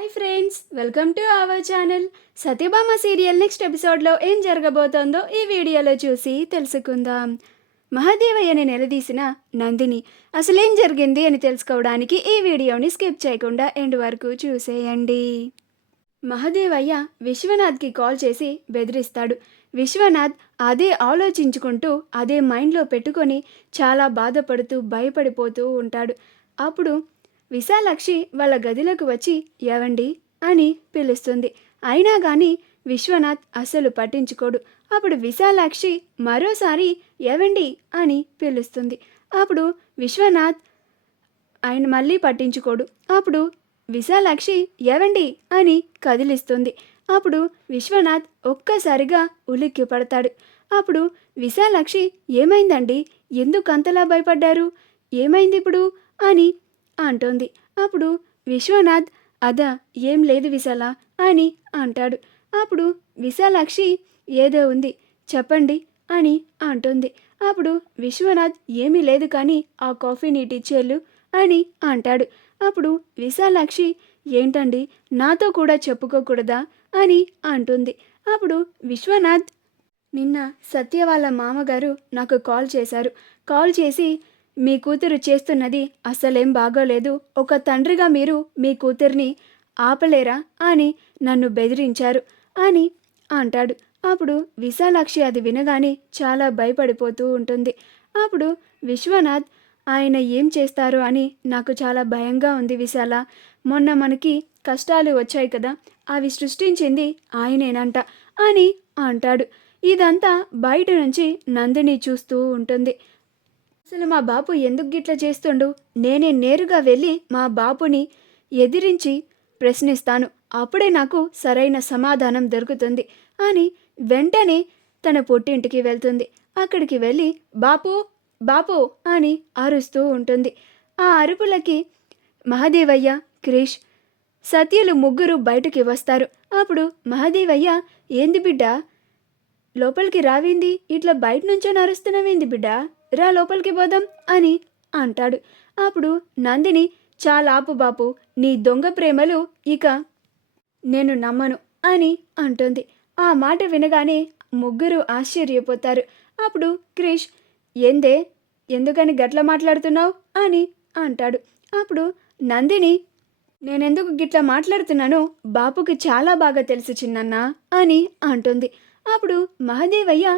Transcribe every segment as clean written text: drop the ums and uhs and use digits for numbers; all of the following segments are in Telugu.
Hi friends, welcome to our channel. Satyabhama serial next ఎపిసోడ్లో ఏం జరగబోతోందో ఈ వీడియోలో చూసి తెలుసుకుందాం. మహాదేవయ్యని నిలదీసిన నందిని అసలేం జరిగింది అని తెలుసుకోవడానికి ఈ వీడియోని స్కిప్ చేయకుండా ఎండ్ వరకు చూసేయండి. మహాదేవయ్య విశ్వనాథ్కి కాల్ చేసి బెదిరిస్తాడు. విశ్వనాథ్ అదే ఆలోచించుకుంటూ అదే మైండ్లో పెట్టుకొని చాలా బాధపడుతూ భయపడిపోతూ ఉంటాడు. అప్పుడు విశాలాక్షి వాళ్ళ గదిలోకి వచ్చి ఏవండి అని పిలుస్తుంది. అయినా కానీ విశ్వనాథ్ అస్సలు పట్టించుకోడు. అప్పుడు విశాలాక్షి మరోసారి ఏవండి అని పిలుస్తుంది. అప్పుడు విశ్వనాథ్ ఆయన మళ్ళీ పట్టించుకోడు. అప్పుడు విశాలాక్షి ఏవండి అని కదిలిస్తుంది. అప్పుడు విశ్వనాథ్ ఒక్కసారిగా ఉలిక్కి పడతాడు. అప్పుడు విశాలాక్షి ఏమైందండి, ఎందుకు అంతలా భయపడ్డారు, ఏమైంది ఇప్పుడు అని అంటోంది. అప్పుడు విశ్వనాథ్ అదా ఏం లేదు విశాల అని అంటాడు. అప్పుడు విశాలాక్షి ఏదో ఉంది చెప్పండి అని అంటుంది. అప్పుడు విశ్వనాథ్ ఏమీ లేదు కానీ ఆ కాఫీ నీటి ఇచ్చేళ్ళు అని అంటాడు. అప్పుడు విశాలాక్షి ఏంటండి నాతో కూడా చెప్పుకోకూడదా అని అంటుంది. అప్పుడు విశ్వనాథ్ నిన్న సత్య వాళ్ళ మామగారు నాకు కాల్ చేశారు. కాల్ చేసి మీ కూతురు చేస్తున్నది అస్సలేం బాగోలేదు, ఒక తండ్రిగా మీరు మీ కూతుర్ని ఆపలేరా అని నన్ను బెదిరించారు అని అంటాడు. అప్పుడు విశాలాక్షి అది వినగానే చాలా భయపడిపోతూ ఉంటుంది. అప్పుడు విశ్వనాథ్ ఆయన ఏం చేస్తారు అని నాకు చాలా భయంగా ఉంది విశాల, మొన్న మనకి కష్టాలు వచ్చాయి కదా, అవి సృష్టించింది ఆయనేనంట అని అంటాడు. ఇదంతా బయట నుంచి నందిని చూస్తూ ఉంటుంది. అసలు మా బాపు ఎందుకు గిట్ల చేస్తుండు, నేనే నేరుగా వెళ్ళి మా బాపుని ఎదిరించి ప్రశ్నిస్తాను, అప్పుడే నాకు సరైన సమాధానం దొరుకుతుంది అని వెంటనే తన పుట్టింటికి వెళ్తుంది. అక్కడికి వెళ్ళి బాపు బాపు అని అరుస్తూ ఉంటుంది. ఆ అరుపులకి మహాదేవయ్య, క్రిష్, సత్యలు ముగ్గురు బయటికి వస్తారు. అప్పుడు మహాదేవయ్య ఏంది బిడ్డ లోపలికి రావింది, ఇట్లా బయట నుంచో నరుస్తున్నావేంది బిడ్డ, రా లోపలికి పోదాం అని అంటాడు. అప్పుడు నందిని చాలా ఆపు బాపు, నీ దొంగ ప్రేమలు ఇక నేను నమ్మను అని అంటుంది. ఆ మాట వినగానే ముగ్గురు ఆశ్చర్యపోతారు. అప్పుడు క్రిష్ ఏందే ఎందుకని గట్ల మాట్లాడుతున్నావు అని అంటాడు. అప్పుడు నందిని నేనెందుకు గిట్లా మాట్లాడుతున్నానో బాపుకి చాలా బాగా తెలుసు చిన్నన్న అని అంటుంది. అప్పుడు మహాదేవయ్య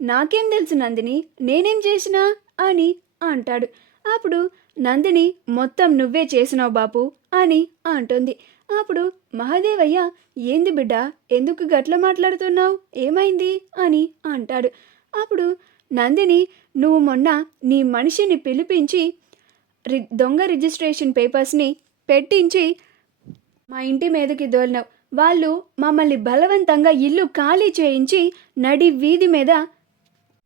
నాకేం తెలుసు నందిని, నేనేం చేసినా అని అంటాడు. అప్పుడు నందిని మొత్తం నువ్వే చేసినావు బాపు అని అంటుంది. అప్పుడు మహాదేవయ్య ఏంది బిడ్డ ఎందుకు గట్ల మాట్లాడుతున్నావు, ఏమైంది అని అంటాడు. అప్పుడు నందిని నువ్వు మొన్న నీ మనిషిని పిలిపించి దొంగ రిజిస్ట్రేషన్ పేపర్స్ని పెట్టించి మా ఇంటి మీదకి దోలినావు, వాళ్ళు మమ్మల్ని బలవంతంగా ఇల్లు ఖాళీ చేయించి నడి వీధి మీద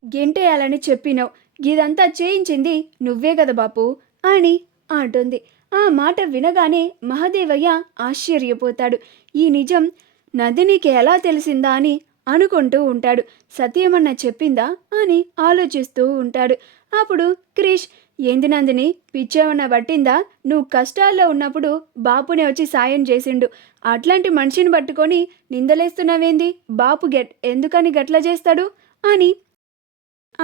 గెంటేయాలని చెప్పినావు, ఇదంతా చేయించింది నువ్వే కదా బాపు అని అంటుంది. ఆ మాట వినగానే మహాదేవయ్య ఆశ్చర్యపోతాడు. ఈ నిజం నందినికి ఎలా తెలిసిందా అని అనుకుంటూ ఉంటాడు. సత్యమన్న చెప్పిందా అని ఆలోచిస్తూ ఉంటాడు. అప్పుడు క్రిష్ ఏంది నందిని పిచ్చేమన్నా పట్టిందా, నువ్వు కష్టాల్లో ఉన్నప్పుడు బాపునే వచ్చి సాయం చేసిండు, అట్లాంటి మనిషిని పట్టుకొని నిందలేస్తున్నావేంది, బాపు ఎందుకని గట్లా చేస్తాడు అని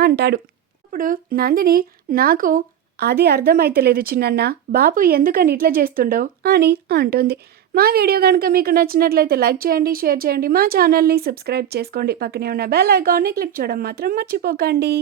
అంటాడు. అప్పుడు నందిని నాకు అది అర్థమైతలేదు చిన్నన్న, బాపు ఎందుకని ఇట్లా చేస్తుండో అని అంటుంది. మా వీడియో కనుక మీకు నచ్చినట్లయితే లైక్ చేయండి, షేర్ చేయండి, మా ఛానల్ని సబ్స్క్రైబ్ చేసుకోండి, పక్కనే ఉన్న బెల్ ఐకాన్ని క్లిక్ చేయడం మాత్రం మర్చిపోకండి.